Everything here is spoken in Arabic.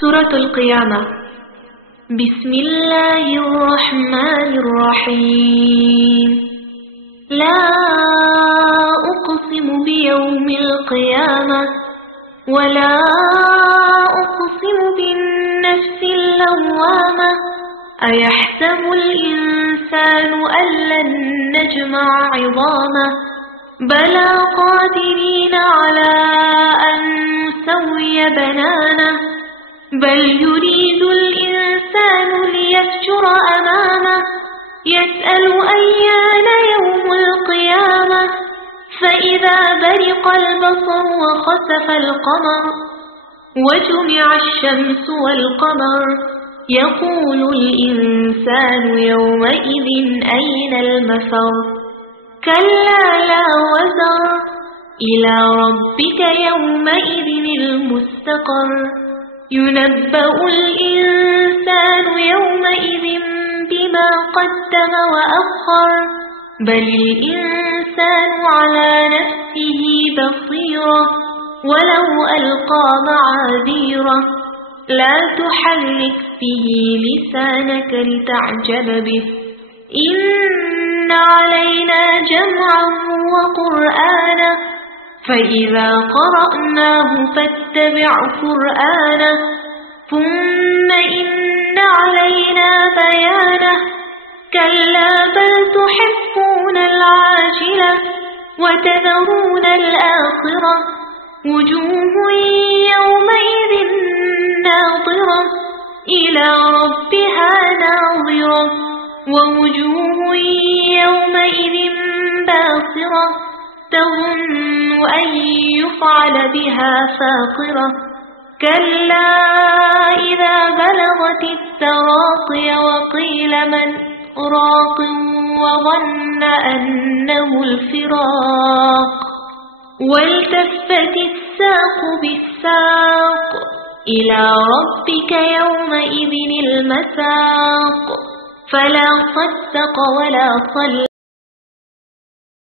سورة القيامة. بسم الله الرحمن الرحيم. لا أقسم بيوم القيامة ولا أقسم بالنفس اللوامة أيحسب الإنسان أن لن نجمع عظامه بلى قادرين على أن نسوي بنانه بل يريد الإنسان ليفجر أمامه يسأل أيان يوم القيامة فإذا برق البصر وخسف القمر وجمع الشمس والقمر يقول الإنسان يومئذ أين المفر كلا لا وزر إلى ربك يومئذ المستقر ينبأ الإنسان يومئذ بما قدم وأخر بل الإنسان على نفسه بصيرة ولو ألقى معاذيره لا تحرك به لسانك لتعجل به إن علينا جمعه وقرآنه فإذا قرأناه فاتبع قرآنه ثم إن علينا بيانه كلا بل تحبون العاجلة وتذرون الآخرة وجوه يومئذ ناظرة إلى ربها ناظرة ووجوه يومئذ باصرة تظن أن يفعل بها فاقرة كلا إذا بلغت التراقي وقيل من راق وظن أنه الفراق والتفت الساق بالساق إلى ربك يومئذ المساق فلا صدق ولا صلى